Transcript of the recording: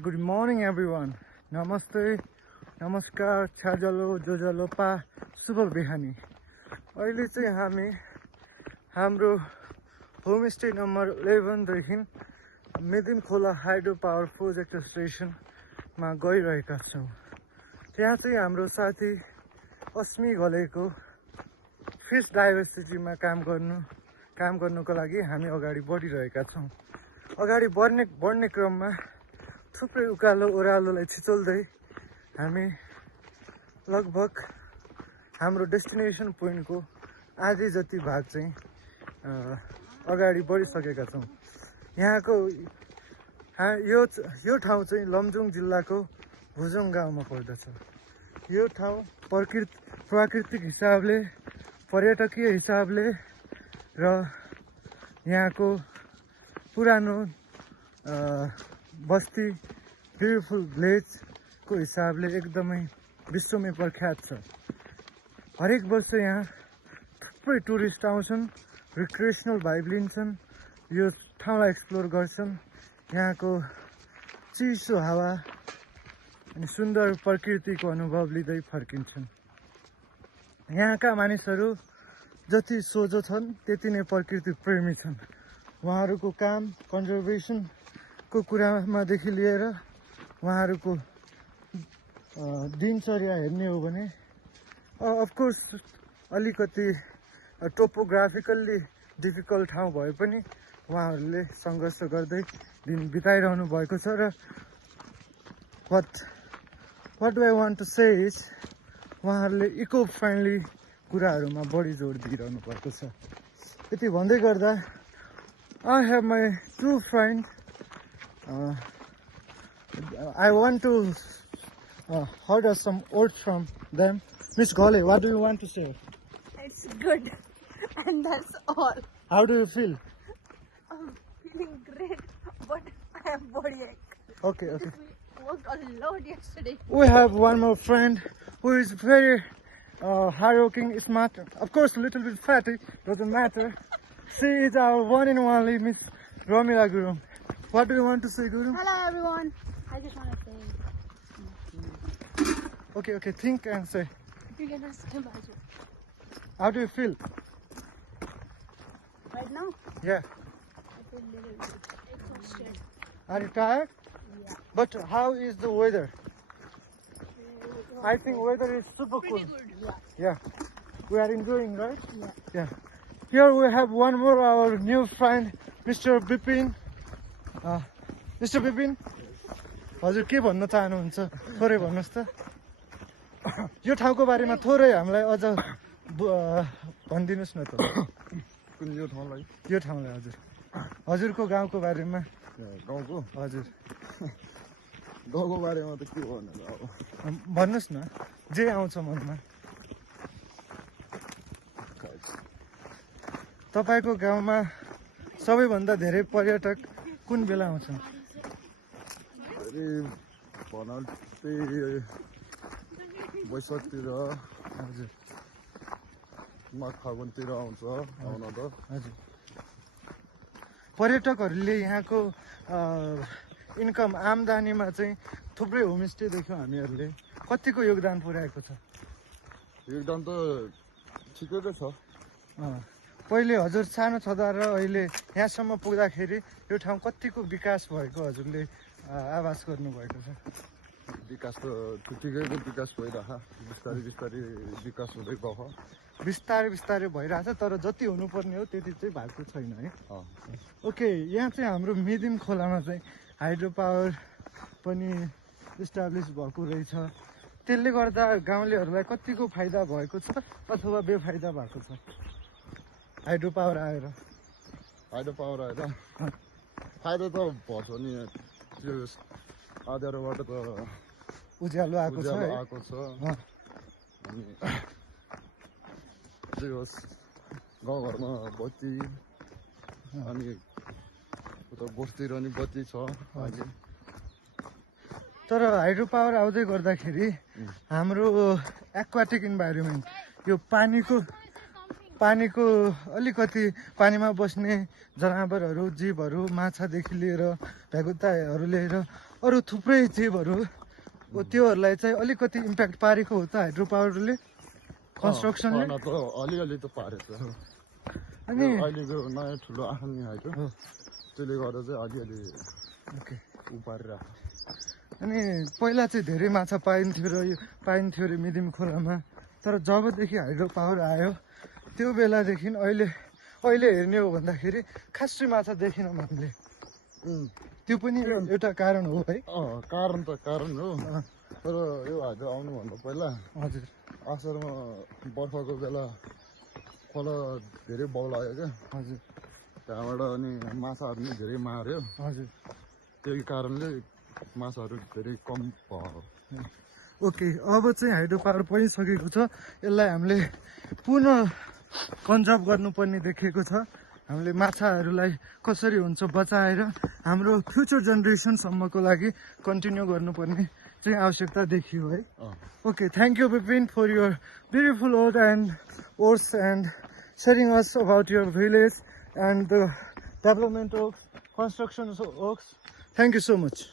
Good morning everyone. Namaste, Namaskar, Chajalo, Jojalo, Pa, Super Bihani. अहिले चाहिँ हामी हाम्रो होमस्टे नम्बर 11 देखि मेदिन खोला हाइड्रो पावर प्रोजेक्ट स्टेसनमा गइरहेका छौँ। त्यहाँ चाहिँ हाम्रो साथी अस्मी घलेको फिस डाइभर्सिटीमा काम गर्नुको लागि हामी अगाडि बढिरहेका छौँ। अगाडि बढ्ने क्रममा थुप्रै उकालो ओह्रालोलाई छिचोल्दै हामी लगभग हाम्रो डेस्टिनेसन पोइन्टको आधी जति भाग चाहिँ अगाडि बढिसकेका छौँ। यहाँको यो ठाउँ चाहिँ लमजुङ जिल्लाको भुजुङ गाउँमा पर्दछ। यो ठाउँ प्राकृतिक हिसाबले, पर्यटकीय हिसाबले र यहाँको पुरानो बस्ती ब्युटिफुल भिलेजको हिसाबले एकदमै विश्वमै प्रख्यात छ। हरेक वर्ष यहाँ थुप्रै टुरिस्ट आउँछन्, रिक्रिएसनल भाइब लिन्छन्, यो ठाउँलाई एक्सप्लोर गर्छन्, यहाँको चिसो हावा अनि सुन्दर प्रकृतिको अनुभव लिँदै फर्किन्छन्। यहाँका मानिसहरू जति सोझो छन् त्यति नै प्रकृति प्रेमी छन्। उहाँहरूको काम कन्जर्भेसनको कुरामादेखि लिएर उहाँहरूको दिनचर्या हेर्ने हो भने अफकोर्स अलिकति टोपोग्राफिकल्ली डिफिकल्ट ठाउँ भए पनि उहाँहरूले सङ्घर्ष गर्दै दिन बिताइरहनु भएको छ। र what do I want to say is उहाँहरूले इको फ्रेन्डली कुराहरूमा बढी जोड दिइरहनु भएको छ। यति भन्दै गर्दा I have my two friends. I want to order some words from them. Miss Gole, what do you want to say? It's good, and that's all. How do you feel? I'm feeling great, but I have body ache. Okay. We worked a lot yesterday. We have one more friend who is very hardworking, smart, of course a little bit fatty, doesn't matter. She is our one and only Miss Romila Guru. What do you want to say, Guru? Hello, everyone. I just want to say. Okay, think and say. You can ask him as well. How do you feel? Right now, Yeah. I feel a little bit exhausted. Are you tired? Yeah. But how is the weather? I think weather is super cool. Pretty good. Yeah. We are enjoying, right? Yeah. Here we have one more our new friend, Mr. Bipin. Mr. Bipin, हजुर के भन्न चाहनुहुन्छ? थोरै भन्नुहोस् त। यो ठाउँको बारेमा थोरै हामीलाई अझ भनिदिनुहोस् न त। कुन यो ठाउँलाई? यो ठाउँलाई हजुरको गाउँको बारेमा। गाउँको? हजुर गाउँको बारेमा त के भन्नु अब? भन्नुहोस् न, जे आउँछ मनमा। तपाईको गाउँमा सबैभन्दा धेरै पर्यटक कुन बेला आउँछन्? भनौँ त्यही वैशाखतिर, हजुर माघ फागुनतिर आउँछ आउन त। हजुर पर्यटकहरूले यहाँको इन्कम आम्दानीमा चाहिँ थुप्रै होमस्टे देख्यौँ हामीहरूले। कतिको योगदान पुर्याएको छ? योगदान त ठिकैको छ। पहिले हजुर सानो छँदा र अहिले यहाँसम्म पुग्दाखेरि यो ठाउँ कतिको विकास भएको हजुरले आभास गर्नुभएको छ? विकास त ठिकैको विकास भइरहेछ, बिस्तारै विकास हुँदै गयो। बिस्तारै भइरहेछ, तर जति हुनुपर्ने हो त्यति चाहिँ भएको छैन है। ओके, यहाँ चाहिँ हाम्रो मेदिम खोलामा चाहिँ हाइड्रो पावर पनि इस्टाब्लिस भएको रहेछ। त्यसले गर्दा गाउँलेहरूलाई कतिको फाइदा भएको छ अथवा बेफाइदा भएको छ? हाइड्रो पावर आएर फाइदा त भन्छ नि, त्यो आधारबाट त उज्यालो आएको छ। अनि त्यो गाउँघरमा बत्ती, अनि उता बस्तीतिर नि बत्ती छ अहिले। तर हाइड्रो पावर आउँदै गर्दाखेरि हाम्रो एक्वाटिक इन्भाइरोमेन्ट, यो पानीको अलिकति पानीमा बस्ने जनावरहरू जीवहरू माछादेखि लिएर भ्यागुताहरू लिएर अरू थुप्रै जीवहरू हो त्योहरूलाई चाहिँ अलिकति इम्प्याक्ट पारेको हो त हाइड्रो पावरले कन्स्ट्रक्सनले त अलिअलि त पारेछ अनि अहिलेको नयाँ ठुलो आँखानी आएको त्यसले गर्दा चाहिँ अलिअलि ओके उ पारिरहेको अनि पहिला चाहिँ धेरै माछा पाइन्थ्यो अरे मिदिम खोलामा तर जबदेखि हाइड्रो पावर आयो त्यो बेलादेखि अहिले हेर्ने हो भन्दाखेरि खासै माछा देखेनौँ हामीले त्यो पनि एउटा कारण हो है कारण त कारण हो तर यो हाइड्रो आउनुभन्दा पहिला हजुर असारमा बर्खाको बेला खोला धेरै बाउ लाग्यो क्या हजुर त्यहाँबाट अनि माछाहरू पनि धेरै मार्यो हजुर त्यही कारणले माछाहरू धेरै कम भयो ओके अब चाहिँ हाइड्रो पावर पाइसकेको छ यसलाई हामीले पुनः कन्जर्भ गर्नुपर्ने देखिएको छ हामीले माछाहरूलाई कसरी हुन्छ बचाएर हाम्रो फ्युचर जेनेरेसनसम्मको लागि कन्टिन्यू गर्नुपर्ने चाहिँ आवश्यकता देखियो है okay thank you Vipin for your beautiful words and sharing us about your village and the development of construction of oaks. Thank you so much.